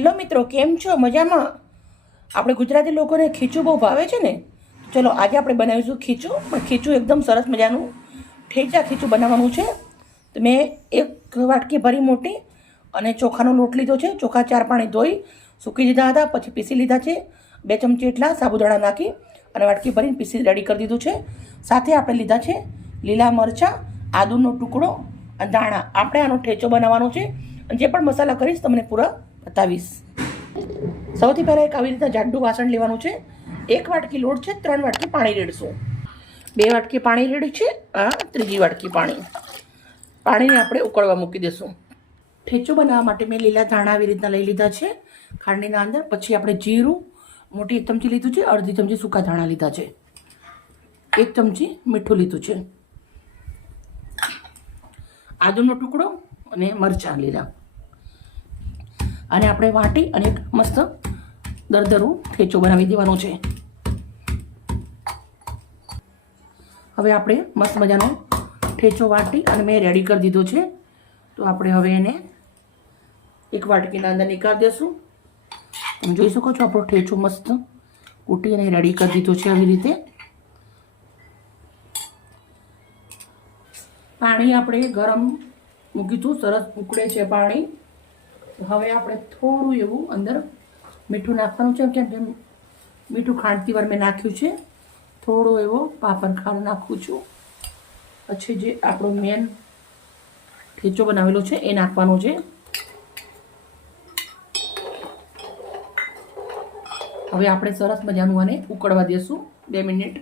Hello મિત્રો, કેમ છો? મજામાં? આપણે ગુજરાતી લોકોને ખીચું બહુ ભાવે છે ને. ચલો આજે આપણે બનાવીશું ખીચું, પણ ખીચું એકદમ સરસ મજાનું ઠેચા ખીચું બનાવવાનું છે. તો મેં એક વાટકી ભરી મોટી અને ચોખાનો લોટ લીધો છે. ચોખા 4 પાણી ધોઈ સૂકી લીધા હતા, પછી પીસી લીધા છે. 2 ચમચી એટલા સાબુદાણા નાખી અને વાટકી ભરીને પીસી રેડી કરી દીધું છે. સાથે આપણે લીધા છે લીલા મરચાં, આદુનો ટુકડો અને ધાણા. આપણે આનો ઠેચો બનાવવાનો છે અને જે પણ મસાલા કરીશ તમને પૂરા બતાવીશ. સૌથી પહેલાં એક આવી રીતે જાડું વાસણ લેવાનું છે. 1 વાટકી લોટ છે, 3 વાટકી પાણી રેડશું. 2 વાટકી પાણી રેડી છે, આ 3જી વાટકી પાણી. પાણીને આપણે ઉકળવા મૂકી દઈશું. ઠેચો બનાવવા માટે મેં લીલા ધાણા આવી રીતના લઈ લીધા છે ખાંડણીના અંદર. પછી આપણે જીરું મોટી 1 ચમચી લીધું છે, અડધી ચમચી સૂકા ધાણા લીધા છે, 1 ચમચી મીઠું લીધું છે, આદુનો ટુકડો અને મરચાં લીધા. અને આપણે વાટી અને એક મસ્ત દરદરું ઠેચો બનાવી દેવાનો છે. હવે આપણે મસ્ત મજાનો ઠેચો વાટી અને મેં રેડી કરી દીધો છે. તો આપણે હવે એને એક વાટકીના અંદર નીકાળી દઈશું. તમે જોઈ શકો છો આપણો ઠેચો મસ્ત કૂટી અને રેડી કરી દીધો છે. આવી રીતે પાણી આપણે ગરમ મૂક્યું હતું, સરસ ઉકળે છે પાણી. હવે આપણે થોડું એવું અંદર મીઠું નાખવાનું છે, કેમ કે મીઠું ખાંડતી વાર મેં નાખ્યું છે. થોડો એવો પાપડ ખાંડ નાખું છું. પછી જે આપણો મેન ઠેચો બનાવેલો છે એ નાખવાનો છે. હવે આપણે સરસ મજાનું આને ઉકળવા દેશું 2 મિનિટ.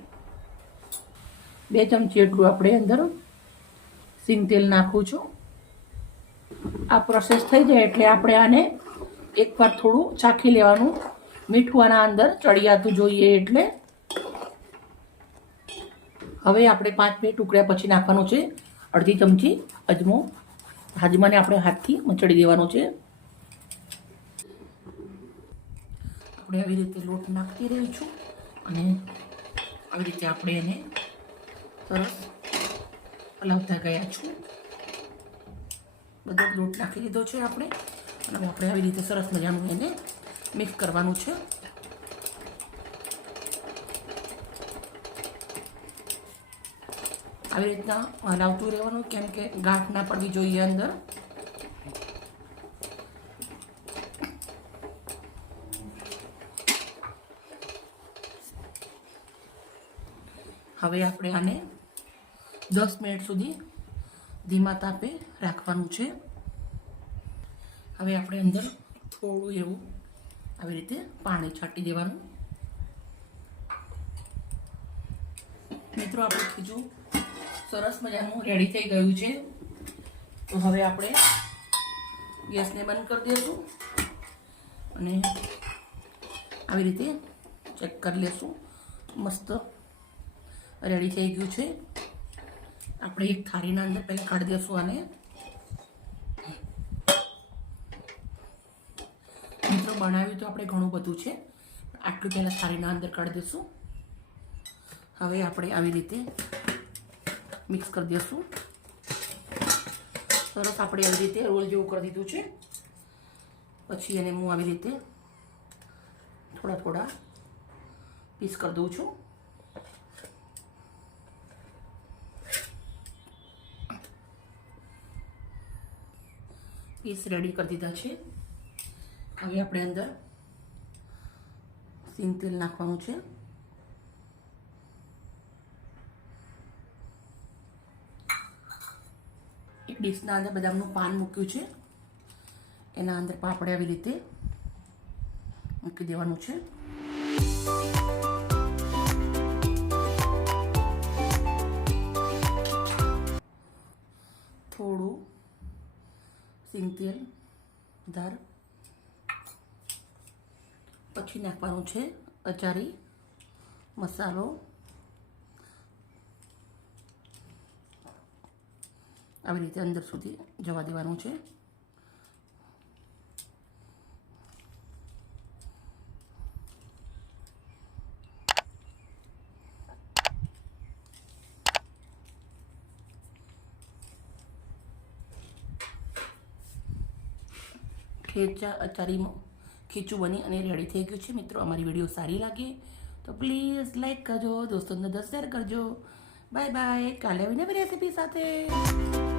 2 ચમચી એટલું આપણે અંદર સિંગ તેલ નાખું છું. આ પ્રોસેસ થઈ જાય એટલે આપણે આને એકવાર થોડું ચાખી લેવાનું. મીઠું આના અંદર ચડિયાતું જોઈએ એટલે. હવે આપણે 5 મિનિટ ઉકળ્યા પછી નાખવાનું છે અડધી ચમચી અજમો. અજમાને આપણે હાથથી મચડી દેવાનો છે. આપણે આવી રીતે લોટ નાખતી રહી છું અને આવી રીતે આપણે એને સરસ હલાવતા ગયા છું. બધો લોટ નાખી દીધો છે આપણે. અને આપણે આવી રીતે સરસ મજાનું એને મિક્સ કરવાનું છે. આવી રીતના હલાવતું રહેવાનું, કેમ કે ગાંઠ ના પડવી જોઈએ અંદર. હવે આપણે આને 10 મિનિટ સુધી ધીમા તાપે રાખવાનું છે. હવે આપણે અંદર થોડું એવું આવી રીતે પાણી છાંટી દેવાનું. મિત્રો, આપણું ખીચું સરસ મજાનું રેડી થઈ ગયું છે. તો હવે આપણે ગેસને બંધ કરી દઈશું અને આવી રીતે ચેક કરી લેશું. મસ્ત રેડી થઈ ગયું છે. આપણે એક થાળીના અંદર પહેલાં કાઢી દઈશું આને. મિત્રો, બનાવ્યું તો આપણે ઘણું બધું છે, આટલું પહેલાં થાળીના અંદર કાઢી દઈશું. હવે આપણે આવી રીતે મિક્સ કરી દઈશું. સરસ આપણે આવી રીતે રોલ જેવું કરી દીધું છે. પછી એને હું આવી રીતે થોડા થોડા પીસ કરી દઉં છું. પીસ રેડી કરી દીધા છે. હવે આપણે અંદર સિંગ તેલ નાખવાનું છે. એક ડીશના અંદર બદામનું પાન મૂક્યું છે, એના અંદર આપણે આવી રીતે મૂકી દેવાનું છે. થોડું સિંગ તેલ ધાર. પછી નાખવાનું છે અચારી મસાલો. આવી રીતે અંદર સુધી જવા દેવાનું છે. ઠેચા અચારીમાં ખીચું બની અને રેડી થઈ ગયું છે. મિત્રો, અમારી વિડીયો સારી લાગે તો પ્લીઝ લાઈક કરજો, દોસ્તોને શેર કરજો. Bye bye. કાલે આવીને નવી રેસીપી સાથે.